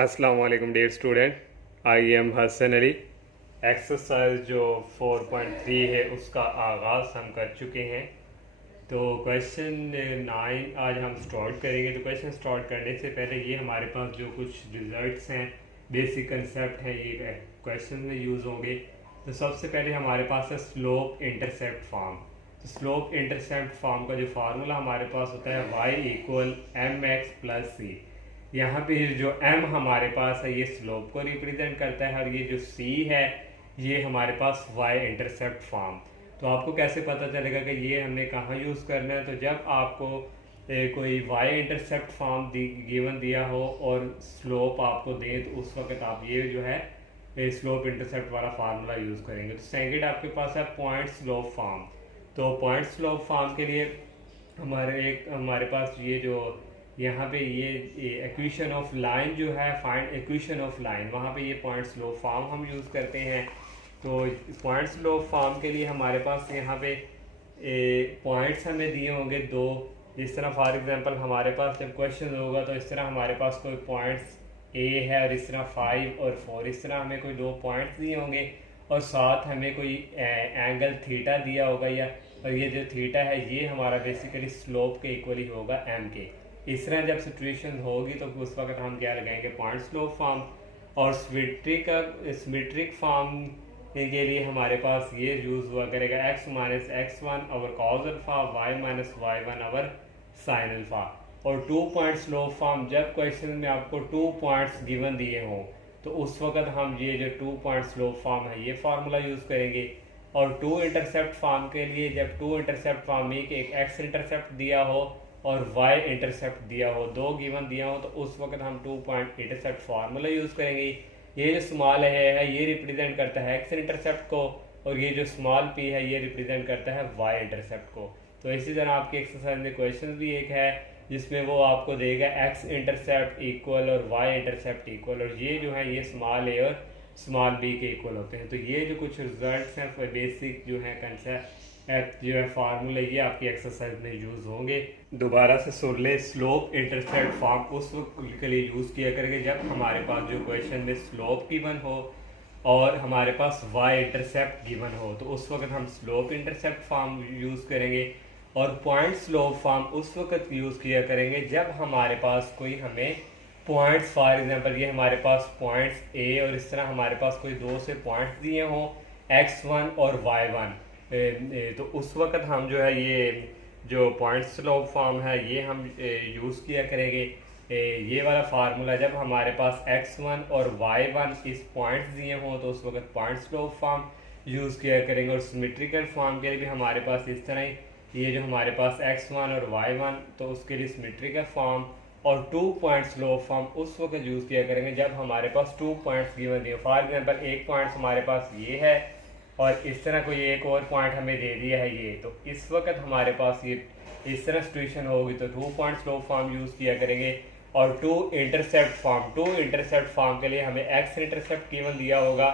अस्सलाम वालेकुम dear student, I am Hasan Ali. Exercise जो 4.3 है उसका आगाज़ हम कर चुके हैं। तो क्वेश्चन 9 आज हम स्टार्ट करेंगे। तो क्वेश्चन स्टार्ट करने से पहले ये हमारे पास जो कुछ रिजल्ट्स हैं, बेसिक कंसेप्ट हैं, ये क्वेश्चन में यूज़ होंगे। तो सबसे पहले हमारे पास है स्लोप इंटरसेप्ट फॉर्म। तो स्लोप इंटरसेप्ट फॉर्म का जो फार्मूला हमारे पास होता है y equal M X plus C. यहाँ पे जो m हमारे पास है ये स्लोप को रिप्रेजेंट करता है, और ये जो c है ये हमारे पास y इंटरसेप्ट फॉर्म। तो आपको कैसे पता चलेगा कि ये हमने कहाँ यूज़ करना है? तो जब आपको कोई y इंटरसेप्ट फॉर्म गिवन दिया हो और स्लोप आपको दें, तो उस वक्त आप ये जो है स्लोप इंटरसेप्ट वाला फार्मूला यूज़ करेंगे। तो सेकंड आपके पास है पॉइंट स्लोप फॉर्म। तो पॉइंट स्लोप फॉर्म के लिए हमारे पास ये जो यहाँ पे ये इक्वेशन ऑफ लाइन जो है, फाइंड इक्वेशन ऑफ लाइन, वहाँ पे ये पॉइंट स्लोप फॉर्म हम यूज़ करते हैं। तो पॉइंट स्लोप फॉर्म के लिए हमारे पास यहाँ पे पॉइंट्स हमें दिए होंगे दो। इस तरह फॉर एग्जांपल हमारे पास जब क्वेश्चन होगा तो इस तरह हमारे पास कोई पॉइंट्स ए है और इस तरह 5 और 4, इस तरह हमें कोई दो पॉइंट्स दिए होंगे और साथ हमें कोई एंगल थीटा दिया होगा, या और ये जो थीटा है ये हमारा बेसिकली स्लोप के इक्वली होगा एम के। इस तरह जब सिचुएशन होगी तो उस वक्त हम क्या लगाएंगे? Point slope form. और सिमेट्रिक फॉर्म के लिए हमारे पास ये यूज़ हुआ करेगा x minus x1 over cos alpha, y minus y1 over sine alpha. और 2 पॉइंट स्लोप फॉर्म, जब क्वेश्चन में आपको 2 पॉइंट्स गिवन दिए हों तो उस वक्त हम ये जो 2 पॉइंट स्लोप फॉर्म है ये फार्मूला यूज़ करेंगे। और 2 इंटरसेप्ट फॉर्म के लिए जब 2 इंटरसेप्ट फॉर्म में एक x इंटरसेप्ट दिया हो और y इंटरसेप्ट दिया हो, दो गिवन दिया हो, तो उस वक्त हम 2 पॉइंट इंटरसेप्ट फार्मूला यूज़ करेंगे। ये जो स्मॉल है ये रिप्रेजेंट करता है x इंटरसेप्ट को, और ये जो स्मॉल p है ये रिप्रेजेंट करता है y इंटरसेप्ट को। तो इसी तरह आपकी एक्सरसाइज में क्वेश्चन भी एक है जिसमें वो आपको देगा x इंटरसेप्ट इक्वल और y इंटरसेप्ट इक्वल, और ये जो है ये स्मॉल a और स्मॉल b के इक्वल होते हैं। तो ये जो कुछ रिजल्ट्स हैं बेसिक जो है कंसेप्ट जो है फार्मूले, ये आपकी एक्सरसाइज में यूज़ होंगे। दोबारा से सुन ले, स्लोप इंटरसेप्ट फॉर्म उस वक्त के लिए यूज़ किया करेंगे जब हमारे पास जो क्वेश्चन में स्लोप गिवन हो और हमारे पास y इंटरसेप्ट गिवन हो, तो उस वक्त हम स्लोप इंटरसेप्ट फॉर्म यूज़ करेंगे। और पॉइंट स्लोप फॉर्म उस वक्त यूज़ किया करेंगे जब हमारे पास कोई हमें पॉइंट्स, फॉर एग्जांपल ये हमारे पास पॉइंट्स a और इस तरह हमारे पास कोई दो से पॉइंट्स दिए हों x1 और y1, तो उस वक्त हम जो है ये जो पॉइंट स्लोप फॉर्म है ये हम यूज़ किया करेंगे। ये वाला फार्मूला जब हमारे पास x1 और y1 इस पॉइंट्स दिए हों तो उस वक्त पॉइंट स्लोप फॉर्म यूज़ किया करेंगे। और सिमेट्रिकल फॉर्म के लिए भी हमारे पास इस तरह ही ये जो हमारे पास x1 और y1, तो उसके लिए सिमेट्रिकल फॉर्म और 2 पॉइंट स्लोप फॉर्म उस वक्त यूज़ किया करेंगे जब हमारे पास 2 पॉइंट्स गिवन दिए। फॉर एग्जांपल एक पॉइंट्स हमारे पास ये है और इस तरह कोई एक और पॉइंट हमें दे दिया है ये, तो इस वक्त हमारे पास ये इस तरह सिचुएशन होगी तो 2 पॉइंट स्लोप फॉर्म यूज़ किया करेंगे। और 2 इंटरसेप्ट फॉर्म के लिए हमें x इंटरसेप्ट गिवन दिया होगा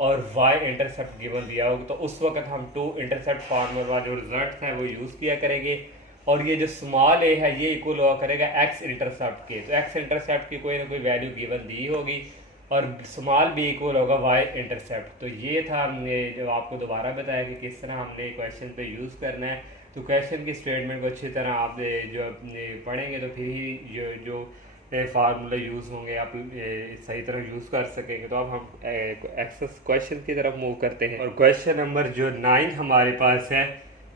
और y इंटरसेप्ट गिवन दिया होगा, तो उस वक्त हम 2 इंटरसेप्ट फॉर्म वाला जो रिजल्ट हैं वो यूज़ किया करेंगे। और ये जो स्मॉल a है ये इक्वल हुआ करेगा x इंटरसेप्ट के, तो x इंटरसेप्ट की कोई ना कोई वैल्यू गिवन दी होगी और स्मॉल b इक्वल होगा y इंटरसेप्ट। तो ये था हमने जो आपको दोबारा बताया कि किस तरह हमने क्वेश्चन पे यूज़ करना है। तो क्वेश्चन की स्टेटमेंट को अच्छी तरह आप जो पढ़ेंगे तो फिर ही जो फार्मूले यूज़ होंगे आप सही तरह यूज़ कर सकेंगे। तो अब हम एक्सेस क्वेश्चन की तरफ मूव करते हैं। और क्वेश्चन नंबर जो 9 हमारे पास है,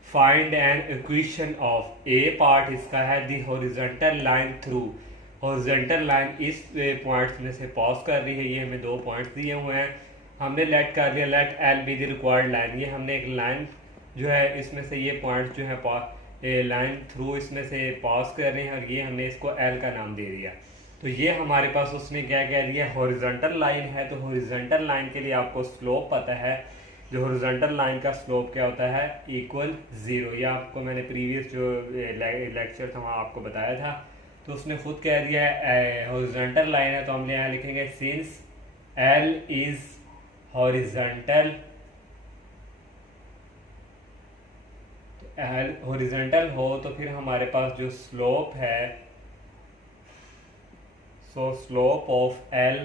find an equation of A part इसका है the horizontal line through. Horizontal line इस पॉइंट्स में से पास कर रही है। ये हमें दो पॉइंट्स दिए हुए हैं, हमने लेट कर दिया let L be the required line. ये हमने एक लाइन जो है इसमें से ये पॉइंट्स जो है लाइन थ्रू इसमें से पास कर रहे हैं और ये हमने इसको एल का नाम दे दिया। तो ये हमारे पास उसने क्या कह दिया, हॉरिजॉन्टल लाइन है। तो हॉरिजॉन्टल लाइन के लिए आपको स्लोप पता है, जो हॉरिजॉन्टल लाइन का स्लोप क्या होता है, इक्वल 0। ये आपको मैंने प्रीवियस जो लेक्चर था वहाँ आपको बताया था। तो उसने खुद कह दिया है हॉरिजॉन्टल लाइन है, तो हम यहाँ लिखेंगे since L is horizontal, horizontal हो तो फिर हमारे पास जो स्लोप है सो स्लोप ऑफ एल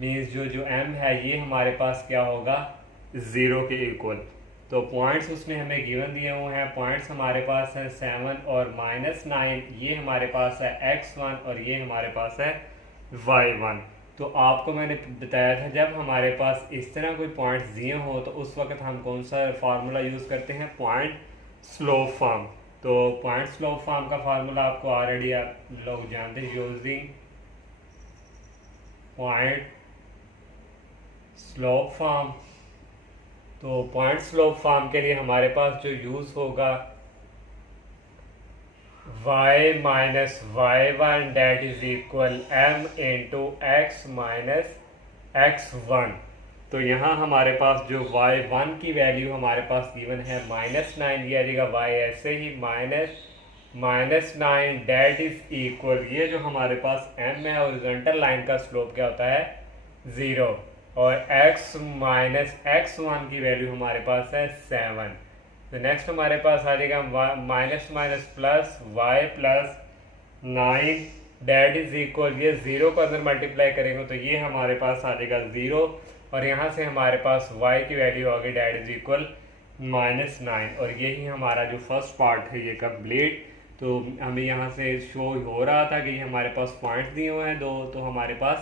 मीन्स जो एम है ये हमारे पास क्या होगा, 0 के इक्वल। तो पॉइंट्स उसने हमें गिवन दिए हुए हैं। पॉइंट्स हमारे पास है 7 और -9, ये हमारे पास है x1 और ये हमारे पास है y1। तो आपको मैंने बताया था जब हमारे पास इस तरह कोई पॉइंट्स दिए हो तो उस वक्त हम कौन सा फार्मूला यूज़ करते हैं, पॉइंट स्लोप फॉर्म। तो पॉइंट स्लोप फॉर्म का फार्मूला आपको ऑलरेडी आप लोग जानते हैं, यूजिंग पॉइंट स्लोप फॉर्म। तो पॉइंट स्लोप फॉर्म के लिए हमारे पास जो यूज़ होगा y minus y1 that is equal m into x minus x1। तो यहाँ हमारे पास जो y1 की वैल्यू हमारे पास गिवन है -9 दिया जाएगा, y ऐसे ही -9 डेट इज इक्वल, ये जो हमारे पास m है हॉरिजॉन्टल लाइन का स्लोप क्या होता है 0, और x माइनस x1 की वैल्यू हमारे पास है 7। तो नेक्स्ट हमारे पास आ जाएगा minus minus plus y plus 9 that is equal, ये 0 को अंदर मल्टीप्लाई करेंगे तो ये हमारे पास आ जाएगा 0, और यहाँ से हमारे पास y की वैल्यू आ गई डेट इज इक्वल -9। और यही हमारा जो फर्स्ट पार्ट है ये कंप्लीट। तो हमें यहाँ से शो हो रहा था कि हमारे पास पॉइंट्स दिए हुए हैं दो, तो हमारे पास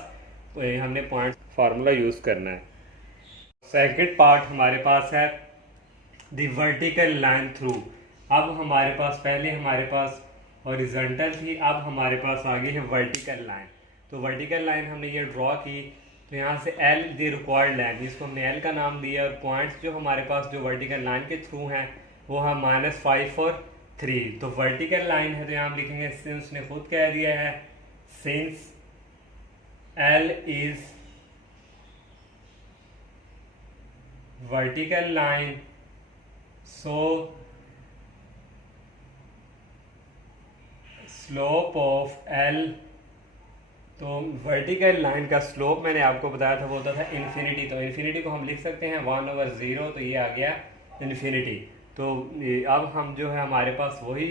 हमने पॉइंट फार्मूला यूज़ करना है। सेकंड पार्ट हमारे पास है द वर्टिकल लाइन थ्रू। अब हमारे पास पहले हमारे पास हॉरिजॉन्टल थी, अब हमारे पास आ गई है वर्टिकल लाइन। तो वर्टिकल लाइन हमने ये ड्रॉ की, तो यहाँ से L द रिक्वायर्ड लाइन, इसको हमने L का नाम दिया, और पॉइंट्स जो हमारे पास जो वर्टिकल लाइन के थ्रू हैं वो है -5 और 3। तो वर्टिकल लाइन है तो यहाँ हम लिखेंगे, सिंस ने खुद कह दिया है, since L is vertical line so slope of L। तो वर्टिकल लाइन का स्लोप मैंने आपको बताया था वो होता था इन्फिनिटी। तो इन्फिनिटी को हम लिख सकते हैं 1/0, तो ये आ गया इन्फिनिटी। तो अब हम जो है हमारे पास वही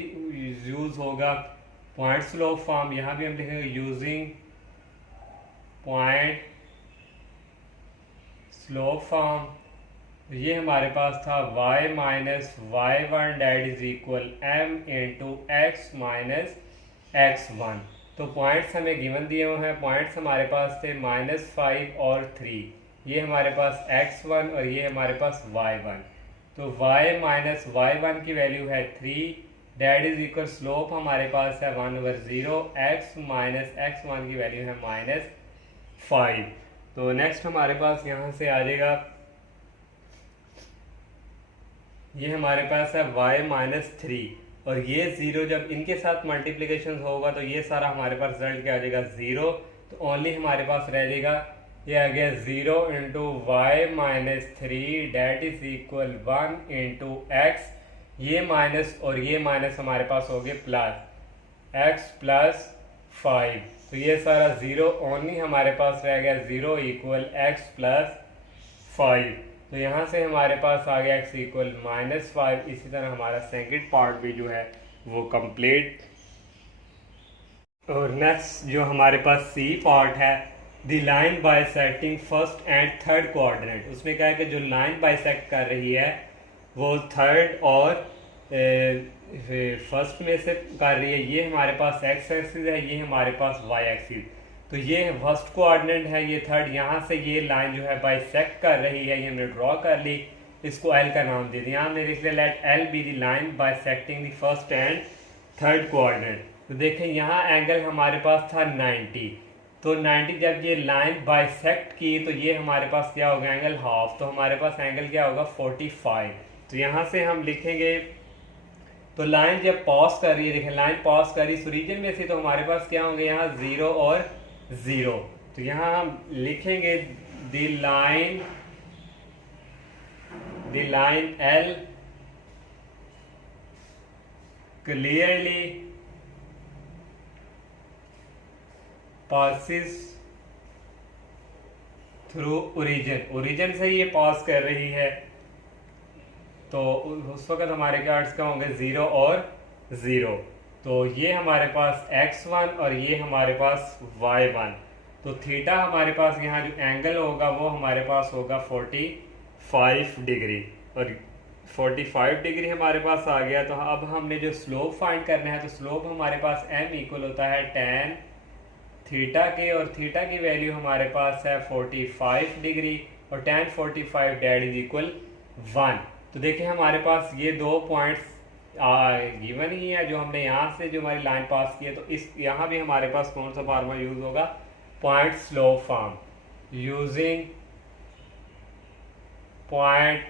यूज़ होगा पॉइंट स्लोप फॉर्म। यहाँ भी हम लिखेंगे यूजिंग पॉइंट स्लोप फॉर्म। ये हमारे पास था y minus y1 that is equal m into x minus x1। तो पॉइंट्स हमें गिवन दिए हुए हैं, पॉइंट्स हमारे पास थे -5 और 3, ये हमारे पास x1 और ये हमारे पास y1। तो y माइनस y1 की वैल्यू है 3 डेट इज इक्वल, स्लोप हमारे पास है 1/0, x माइनस x1 की वैल्यू है -5। तो नेक्स्ट हमारे पास यहाँ से आ जाएगा, ये हमारे पास है y माइनस 3 और ये 0, जब इनके साथ मल्टीप्लिकेशन होगा तो ये सारा हमारे पास रिजल्ट क्या आ जाएगा 0। तो ओनली हमारे पास रह जाएगा, ये आ गया 0 into Y minus 3 that is equal 1 into X, ये माइनस और ये माइनस हमारे पास हो गए प्लस, x प्लस 5। तो ये सारा 0 ओनली हमारे पास रह गया 0 इक्वल x प्लस 5। तो यहाँ से हमारे पास आ गया x इक्वल -5। इसी तरह हमारा सेकंड पार्ट भी जो है वो कंप्लीट। और नेक्स्ट जो हमारे पास सी पार्ट है, the line bisecting first and third coordinate. उसमें क्या है कि जो लाइन बाइसेक्ट कर रही है वो थर्ड और फर्स्ट में से कर रही है। ये हमारे पास x एक्सिस है, ये हमारे पास y एक्सिस। तो ये फर्स्ट कोऑर्डिनेट है, ये थर्ड। यहाँ से ये लाइन जो है बाइसेक्ट कर रही है, ये हमने ड्रॉ कर ली, इसको L का नाम दे दिया हमने, इसलिए let L be the line bisecting the first and third coordinate. तो देखें यहाँ एंगल हमारे पास था 90, तो 90 जब ये लाइन बाइसेक्ट की तो ये हमारे पास क्या होगा एंगल हाफ, तो हमारे पास एंगल क्या होगा 45। तो यहाँ से हम लिखेंगे, तो लाइन जब पॉज कर रही है, देखें लाइन पॉज कर रही है ओरिजिन में से, तो हमारे पास क्या होंगे यहाँ 0 और 0। तो यहाँ हम लिखेंगे the line L clearly passes through origin से ये पास कर रही है। तो उस वक्त हमारे क्या होंगे 0 और 0। तो ये हमारे पास x1 और ये हमारे पास y1। तो थीटा हमारे पास यहाँ जो एंगल होगा वो हमारे पास होगा 45 डिग्री, और 45 डिग्री हमारे पास आ गया। तो अब हमने जो स्लोप फाइंड करना है, तो स्लोप हमारे पास m इक्वल होता है tan थीटा के, और थीटा की वैल्यू हमारे पास है 45 डिग्री, और tan 45 डेट इज इक्वल 1। तो देखिए हमारे पास ये दो पॉइंट्स गिवन ही है जो हमने यहाँ से जो हमारी लाइन पास की है। तो इस यहाँ भी हमारे पास कौन सा फार्मूला यूज होगा, point slope form, using point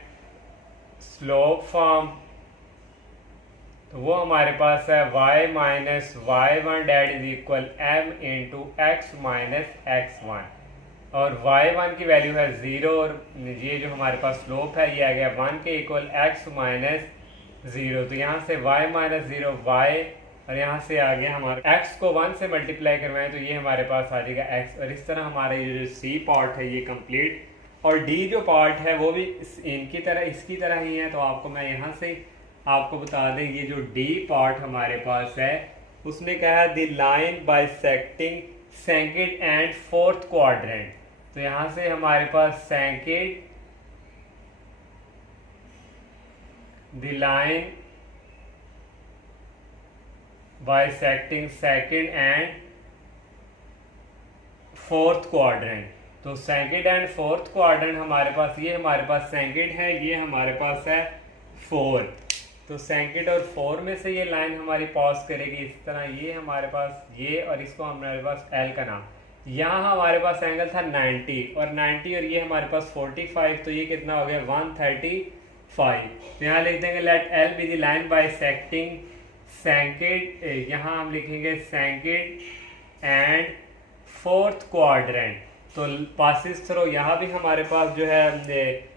slope form. तो वो हमारे पास है y minus y1 that is equal m into X minus x1, और y1 की वैल्यू है 0, और ये जो हमारे पास स्लोप है ये आ गया 1 के इक्वल x माइनस 0। तो यहाँ से y माइनस 0 y, और यहाँ से आ गया हमारा x को 1 से मल्टीप्लाई करवाएं तो ये हमारे पास आ जाएगा x, और इस तरह हमारा ये जो c पार्ट है ये कंप्लीट, और d जो पार्ट है वो भी इनकी तरह इसकी तरह ही है। तो आपको मैं यहाँ से आपको बता दें, ये जो d पार्ट हमारे पास है उसने कहा the line bisecting second and fourth quadrant. तो यहाँ से हमारे पास second the line bisecting second and fourth quadrant. तो सेकंड एंड फोर्थ क्वाड्रेंट हमारे पास, ये हमारे पास सेकंड है, ये हमारे पास है फोर्थ। तो सेकंड और फोर में से ये लाइन हमारी पास करेगी इस तरह, ये हमारे पास ये, और इसको हमारे पास एल का नाम। यहाँ हमारे पास एंगल था 90 और 90, और ये हमारे पास 45, तो ये कितना हो गया 135। तो यहाँ लिख देंगे let L be the line bisecting second, यहाँ हम लिखेंगे सेकंड एंड फोर्थ क्वाड्रेंट। तो पासिस थ्रो यहाँ भी हमारे पास जो है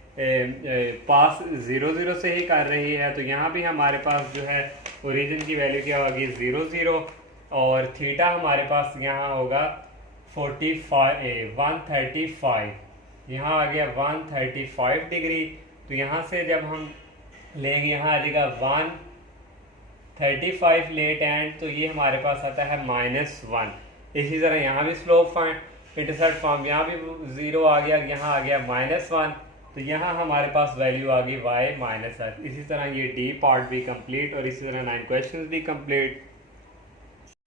पास 0 0 से ही कर रही है। तो यहाँ भी हमारे पास जो है ओरिजिन की वैल्यू क्या होगी 0 0, और थीटा हमारे पास यहाँ होगा 135, यहाँ आ गया 135 डिग्री। तो यहाँ से जब हम लेंगे यहाँ आ जाएगा 135 लेट एंड, तो ये हमारे पास आता है -1। इसी तरह यहाँ भी स्लोप फाइंड इंटरसेप्ट फॉर्म, यहाँ भी 0 आ गया, यहाँ आ गया -1, तो यहाँ हमारे पास वैल्यू आ गई y माइनस x। इसी तरह ये डी पार्ट भी कंप्लीट, और इसी तरह 9 क्वेश्चंस भी कंप्लीट।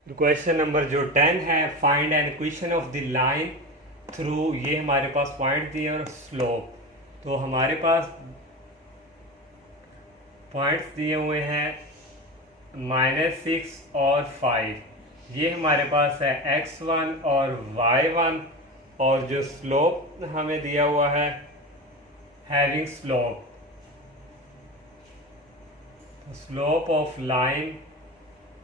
क्वेश्चन नंबर जो 10 है, find an equation of the line through, ये हमारे पास पॉइंट दिए और स्लोप। तो हमारे पास पॉइंट्स दिए हुए हैं -6 और 5, ये हमारे पास है x1 और y1, और जो स्लोप हमें दिया हुआ है having slope, slope of line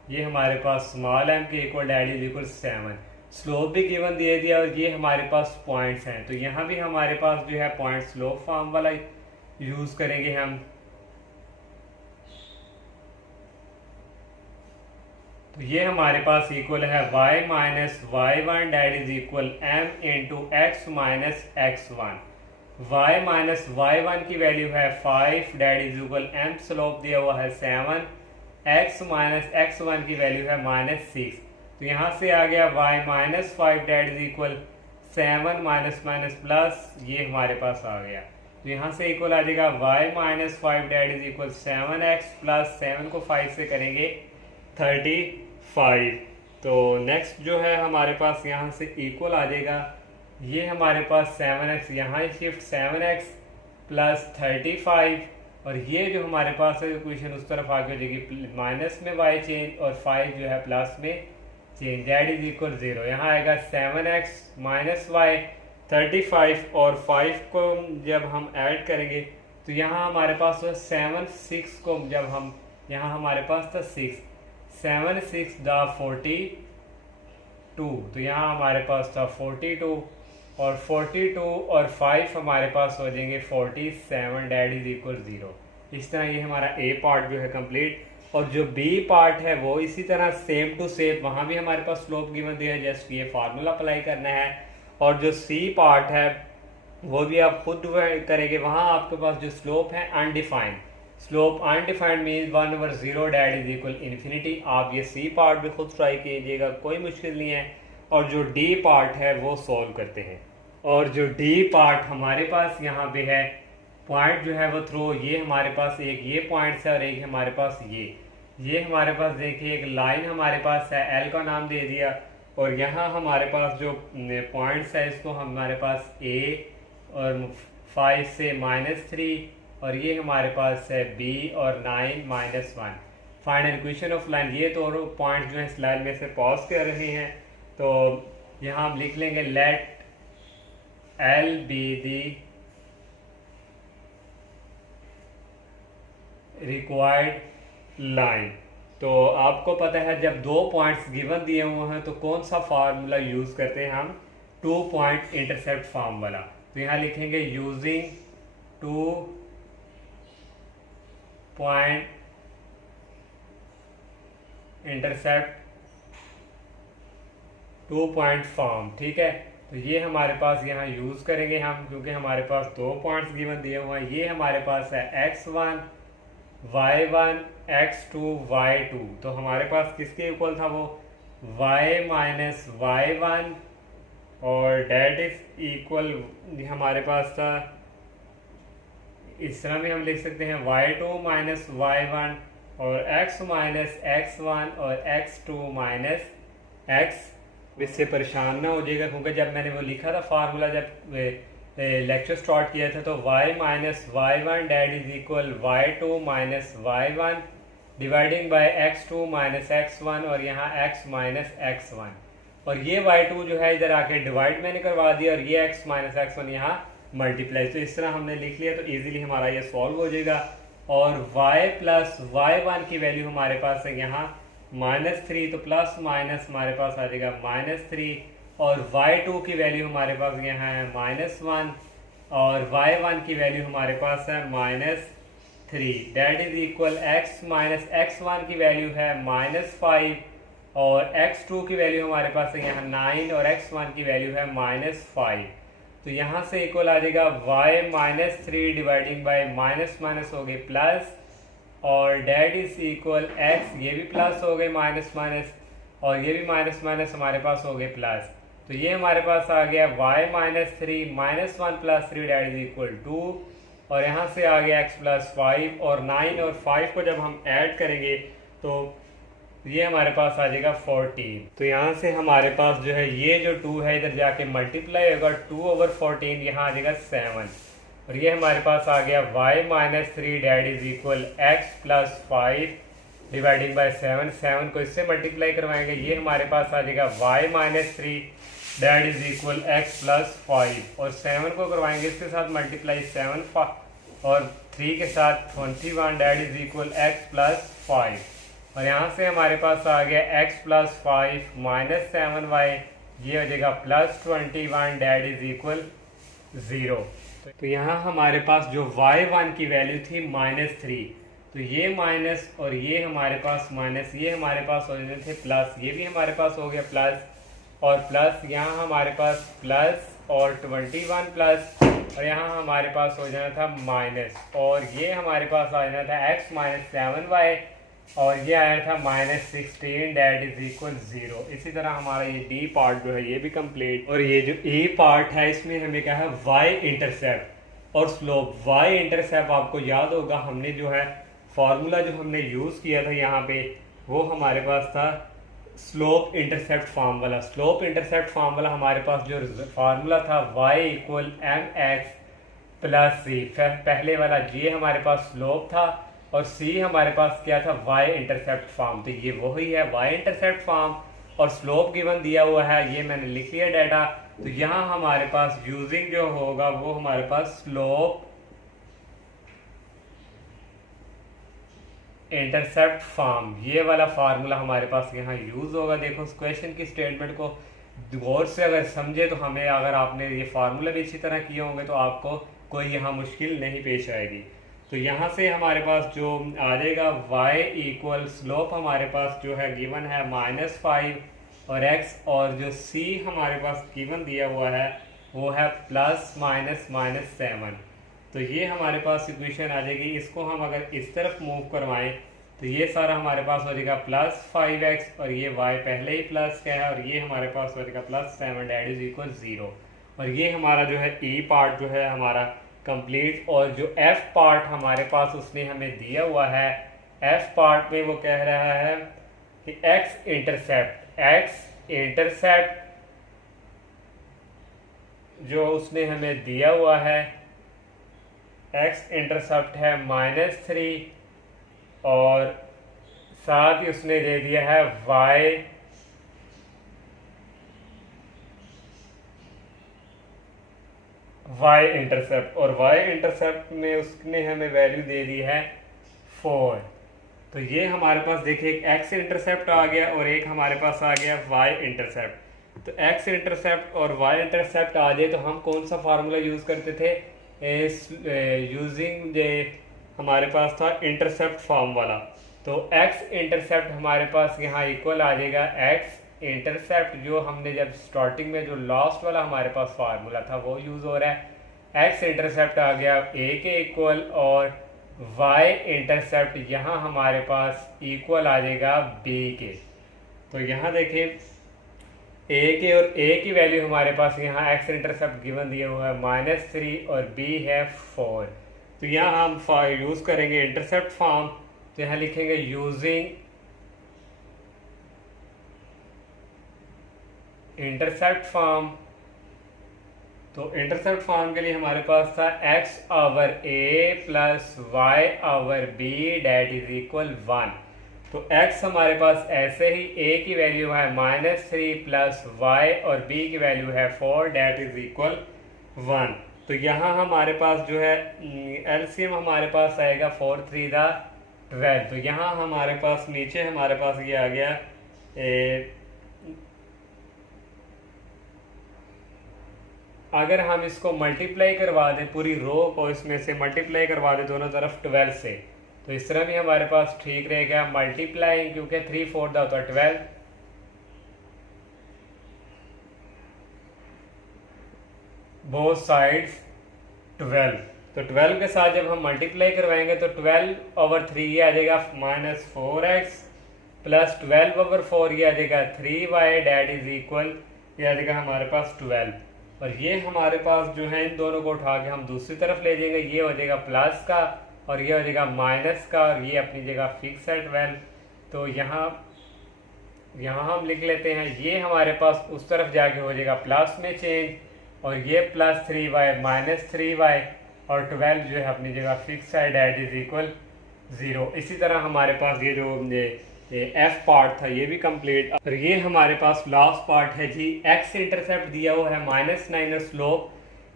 ये हमारे पास स्मॉल m के equal that is equal 7। Slope भी गिवन दे दिया, और ये हमारे पास पॉइंट्स हैं। तो यहाँ भी हमारे पास जो है पॉइंट स्लोप फॉर्म वाला यूज करेंगे हम। तो ये हमारे पास इक्वल है y minus y1 that is equal m into X minus x1। y minus y1 की वैल्यू है 5 that is equal m slope दिया हुआ है 7, x माइनस x1 की वैल्यू है -6। तो यहाँ से आ गया y minus 5 that is equal 7 minus minus plus, ये हमारे पास आ गया। तो यहाँ से इक्वल आ जाएगा y minus 5 that is equal 7x plus 7 को 5 से करेंगे 35। तो नेक्स्ट जो है हमारे पास यहाँ से इक्वल आ जाएगा, ये हमारे पास 7x, यहाँ शिफ्ट 7x प्लस 35, और ये जो हमारे पास है इक्वेशन उस तरफ आगे हो जाएगी, माइनस में y चेंज और 5 जो है प्लस में चेंज, z इज इक्वल 0। यहाँ आएगा 7x माइनस y 35, और 5 को जब हम ऐड करेंगे तो यहाँ हमारे पास 7 6 को जब हम यहाँ हमारे पास था 6 7 6 दा 42, तो यहाँ हमारे पास था 42, और 42 और 5 हमारे पास हो जाएंगे 47 डैट इज इक्वल 0। इस तरह ये हमारा ए पार्ट जो है कंप्लीट, और जो बी पार्ट है वो इसी तरह सेम टू सेम, वहाँ भी हमारे पास स्लोप गिवन दिया है, जस्ट ये फार्मूला अप्लाई करना है। और जो सी पार्ट है वो भी आप खुद करेंगे, वहाँ आपके पास जो स्लोप है undefined, slope undefined means 1/0 that is equal infinity. आप ये सी पार्ट भी खुद ट्राई कीजिएगा, कोई मुश्किल नहीं है। और जो डी पार्ट है वो सॉल्व करते हैं। और जो डी पार्ट हमारे पास यहाँ पे है, पॉइंट जो है वो थ्रो, ये हमारे पास एक ये पॉइंट्स है और एक हमारे पास ये हमारे पास देखिए एक लाइन हमारे पास है, एल का नाम दे दिया। और यहाँ हमारे पास जो पॉइंट्स है इसको हमारे पास ए और 5 से -3 और ये हमारे पास है बी और 9 -1। फाइनल इक्वेशन ऑफ लाइन, ये तो पॉइंट जो है इस लाइन में से पॉज कर रहे हैं। तो यहाँ हम लिख लेंगे let L be the required line. तो आपको पता है जब दो पॉइंट्स गिवन दिए हुए हैं तो कौन सा फार्मूला यूज करते हैं हम, 2 पॉइंट इंटरसेप्ट फॉर्म वाला। तो यहाँ लिखेंगे using 2 point intercept 2 point form, ठीक है। तो ये हमारे पास यहाँ यूज करेंगे हम, क्योंकि हमारे पास 2 पॉइंट्स गिवन दिए हुए हैं। ये हमारे पास है x1 y1 x2 y2। तो हमारे पास किसके इक्वल था वो, y माइनस y1 और डेट इज इक्वल हमारे पास था, इस तरह भी हम लिख सकते हैं y2 माइनस y1 और x माइनस x1 और x2 माइनस x। इससे परेशान ना हो जाएगा, क्योंकि जब मैंने वो लिखा था फार्मूला, जब लेक्चर स्टार्ट किया था, तो y minus y1 that is equal y2 minus y1 dividing by x2 minus x1 और यहाँ x माइनस x1। और ये y2 जो है इधर आके डिवाइड मैंने करवा दिया और ये x माइनस x1 यहाँ मल्टीप्लाई। तो इस तरह हमने लिख लिया तो इजीली हमारा ये सॉल्व हो जाएगा। और y प्लस y1 की वैल्यू हमारे पास है यहाँ -3, तो प्लस माइनस हमारे पास आ जाएगा -3। और y2 की वैल्यू हमारे पास यहाँ है -1 और y1 की वैल्यू हमारे पास है -3 that is equal x minus x1 की वैल्यू है -5 और x2 की वैल्यू हमारे पास है यहाँ 9 और x1 की वैल्यू है -5। तो यहाँ से इक्वल आ जाएगा y -3 डिवाइडिंग बाय माइनस हो गए प्लस और डेट इज इक्वल x, ये भी प्लस हो गए माइनस और ये भी माइनस हमारे पास हो गए प्लस। तो ये हमारे पास आ गया y -3 -1 + 3 डेट इज इक्वल 2 और यहाँ से आ गया x + 5 और 9 और 5 को जब हम ऐड करेंगे तो ये हमारे पास आ जाएगा 14। तो यहाँ से हमारे पास जो है ये जो 2 है इधर जाके मल्टीप्लाई होगा, 2/14 यहाँ आ जाएगा 7 और ये हमारे पास आ गया y -3 that is equal x + 5 dividing by 7 को इससे मल्टीप्लाई करवाएंगे, ये हमारे पास आ जाएगा y -3 that is equal x + 5 और 7 को करवाएंगे इसके साथ मल्टीप्लाई 7 और 3 के साथ 21 डेट इज इक्वल x + 5 और यहाँ से हमारे पास आ गया x + 5 - 7y, ये हो जाएगा +21 डेट इज इक्वल 0। तो यहाँ हमारे पास जो y1 की वैल्यू थी -3, तो ये माइनस और ये हमारे पास माइनस, ये हमारे पास हो जाते थे प्लस, ये भी हमारे पास हो गया प्लस और प्लस, यहाँ हमारे पास प्लस और 21 प्लस और यहाँ हमारे पास हो जाना था माइनस और ये हमारे पास आ जाना था x - 7y और ये आया था -16 डेट इज इक्वल 0। इसी तरह हमारा ये डी पार्ट जो है ये भी कंप्लीट। और ये जो ए पार्ट है इसमें हमें क्या है y इंटरसेप्ट और स्लोप। y इंटरसेप्ट आपको याद होगा, हमने जो है फार्मूला जो हमने यूज़ किया था यहाँ पे वो हमारे पास था स्लोप इंटरसेप्ट फॉर्म वाला। स्लोप इंटरसेप्ट फॉर्म वाला हमारे पास जो फार्मूला था y = mx + c, पहले वाला ये हमारे पास स्लोप था और c हमारे पास क्या था y इंटरसेप्ट फॉर्म। तो ये वही है y इंटरसेप्ट फॉर्म और स्लोप गिवन दिया हुआ है, ये मैंने लिख लिया डाटा। तो यहाँ हमारे पास यूजिंग जो होगा वो हमारे पास स्लोप इंटरसेप्ट फॉर्म, ये वाला फार्मूला हमारे पास यहाँ यूज होगा। देखो इस क्वेश्चन की स्टेटमेंट को गौर से अगर समझे तो हमें, अगर आपने ये फार्मूला भी अच्छी तरह किए होंगे तो आपको कोई यहाँ मुश्किल नहीं पेश आएगी। तो यहाँ से हमारे पास जो आ जाएगा y = स्लोप हमारे पास जो है गिवन है -5 और x और जो c हमारे पास गिवन दिया हुआ है वो है +- -7। तो ये हमारे पास इक्वेशन आ जाएगी। इसको हम अगर इस तरफ मूव करवाएं तो ये सारा हमारे पास हो जाएगा +5x, और ये y पहले ही प्लस का है, और ये हमारे पास हो जाएगा +7 दैट इज इक्वल 0। और ये हमारा जो है ई पार्ट जो है हमारा कंप्लीट। और जो एफ पार्ट हमारे पास उसने हमें दिया हुआ है, एफ पार्ट में वो कह रहा है कि एक्स इंटरसेप्ट जो उसने हमें दिया हुआ है, एक्स इंटरसेप्ट है -3, और साथ ही उसने दे दिया है y इंटरसेप्ट, और y इंटरसेप्ट में उसने हमें वैल्यू दे दी है 4। तो ये हमारे पास देखिए एक x इंटरसेप्ट आ गया और एक हमारे पास आ गया y इंटरसेप्ट। तो x इंटरसेप्ट और y इंटरसेप्ट आ जाए तो हम कौन सा फार्मूला यूज़ करते थे, यूजिंग हमारे पास था इंटरसेप्ट फॉर्म वाला। तो x इंटरसेप्ट हमारे पास यहाँ इक्वल आ जाएगा x इंटरसेप्ट जो हमने जब स्टार्टिंग में जो लास्ट वाला हमारे पास फार्मूला था वो यूज़ हो रहा है। x इंटरसेप्ट आ गया a के इक्वल, और y इंटरसेप्ट यहाँ हमारे पास इक्वल आ जाएगा b के। तो यहाँ देखिए a के और a की वैल्यू हमारे पास यहाँ x इंटरसेप्ट गिवन दिया हुआ है -3 और b है 4। तो यहाँ हम यूज़ करेंगे इंटरसेप्ट फॉर्म। तो यहाँ लिखेंगे यूजिंग इंटरसेप्ट फॉर्म। तो इंटरसेप्ट फॉर्म के लिए हमारे पास था x/a plus y/b date is equal 1। तो x हमारे पास ऐसे ही a की वैल्यू है -3 प्लस y और b की वैल्यू है 4 डेट इज इक्वल 1। तो यहाँ हमारे पास जो है एलसीएम हमारे पास आएगा 4 3 12। तो यहाँ हमारे पास नीचे हमारे पास ये आ गया अगर हम इसको मल्टीप्लाई करवा दें पूरी रो को, इसमें से मल्टीप्लाई करवा दें दोनों तरफ 12 से, तो इस तरह भी हमारे पास ठीक रहेगा। मल्टीप्लाई क्योंकि 3 4 होता है 12, बोथ साइड्स 12। तो 12 के साथ जब हम मल्टीप्लाई करवाएंगे तो 12/3 ये आ जाएगा -4x प्लस 12/4 ये आ जाएगा 3y डेट इज इक्वल ये आ जाएगा हमारे पास 12। और ये हमारे पास जो है इन दोनों को उठा के हम दूसरी तरफ ले जाएंगे, ये हो जाएगा प्लस का और ये हो जाएगा माइनस का, और ये अपनी जगह फिक्स है 12। तो यहाँ हम लिख लेते हैं ये हमारे पास उस तरफ जाके हो जाएगा प्लस में चेंज, और ये +3y -3y, और 12 जो है अपनी जगह फिक्स है डेट इज इक्वल 0। इसी तरह हमारे पास ये जो एफ पार्ट था ये भी कंप्लीट। और ये हमारे पास लास्ट पार्ट है जी, एक्स इंटरसेप्ट दिया हुआ है -9 और स्लोप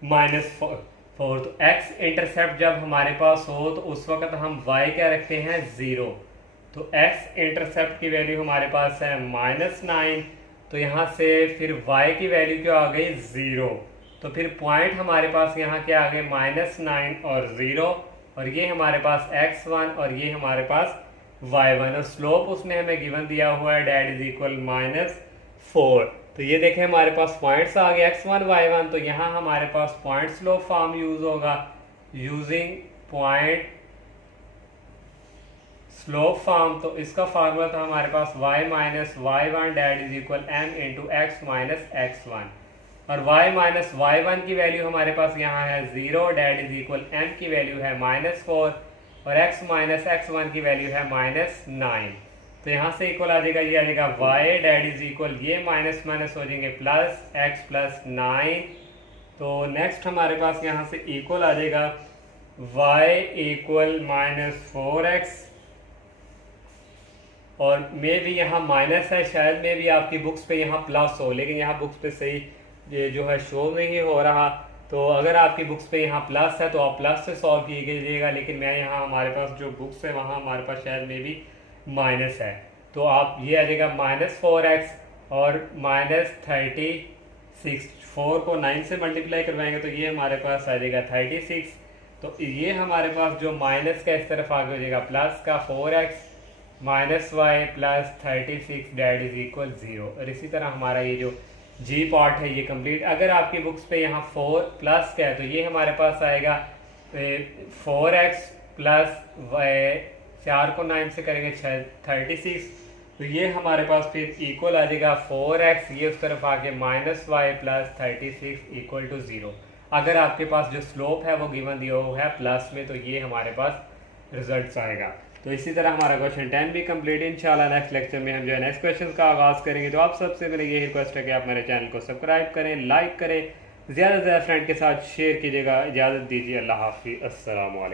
-4। तो एक्स इंटरसेप्ट जब हमारे पास हो तो उस वक्त हम y क्या रखते हैं 0। तो एक्स इंटरसेप्ट की वैल्यू हमारे पास है -9, तो यहाँ से फिर y की वैल्यू क्या आ गई 0। तो फिर पॉइंट हमारे पास यहाँ क्या आ गए -9 और 0, और ये हमारे पास x1 और ये हमारे पास y1, और स्लोप उसने हमें गिवन दिया हुआ है डेट इज इक्वल -4। तो ये देखें हमारे पास पॉइंट्स आ गए x1 y1। तो यहाँ हमारे पास पॉइंट स्लोप फॉर्म यूज होगा, यूजिंग पॉइंट स्लोप फॉर्म। तो इसका फार्मूला था हमारे पास y minus y1 that is equal m into x minus x1, और y माइनस y1 की वैल्यू हमारे पास यहाँ है 0 डेट इज इक्वल m की वैल्यू है -4, और x माइनस x1 की वैल्यू है -9। तो यहाँ से इक्वल आ जाएगा, ये आ जाएगा y डेट इज इक्वल ये माइनस माइनस हो जाएंगे प्लस x प्लस 9। तो नेक्स्ट हमारे पास यहाँ से इक्वल आ जाएगा y इक्वल -4x, और मे भी यहाँ माइनस है, शायद मे भी आपकी बुक्स पे यहाँ प्लस हो, लेकिन यहाँ बुक्स पे सही ये जो है शो नहीं हो रहा। तो अगर आपकी बुक्स पे यहाँ प्लस है तो आप प्लस से सॉल्व कीजिएगा, लेकिन मैं यहाँ हमारे पास जो बुक्स है वहाँ हमारे पास शायद में भी माइनस है। तो आप ये आ जाएगा -4x और -36, 4 को 9 से मल्टीप्लाई करवाएंगे तो ये हमारे पास आ जाएगा 36। तो ये हमारे पास जो माइनस का इस तरफ आगे हो जाएगा प्लस का 4x minus y plus 36 that is equal 0। और इसी तरह हमारा ये जो जी पार्ट है ये कंप्लीट। अगर आपकी बुक्स पे यहाँ 4 प्लस का है तो ये हमारे पास आएगा 4x प्लस 4 को 9 से करेंगे 36, तो ये हमारे पास फिर इक्वल आ जाएगा 4x, ये उस तरफ आके -y प्लस 36 इक्वल टू 0। अगर आपके पास जो स्लोप है वो गिवन दिया हुआ है प्लस में, तो ये हमारे पास रिजल्ट आएगा। तो इसी तरह हमारा क्वेश्चन 10 भी कंप्लीट। इंशाल्लाह नेक्स्ट लेक्चर में हम जो है नेक्स्ट क्वेश्चन का आगाज़ करेंगे। तो आप सबसे मेरी यही रिक्वेस्ट है कि आप मेरे चैनल को सब्सक्राइब करें, लाइक करें, ज़्यादा से ज़्यादा फ्रेंड के साथ शेयर कीजिएगा। इजाज़त दीजिए, अल्लाह हाफिज़, अस्सलाम वालेकुम।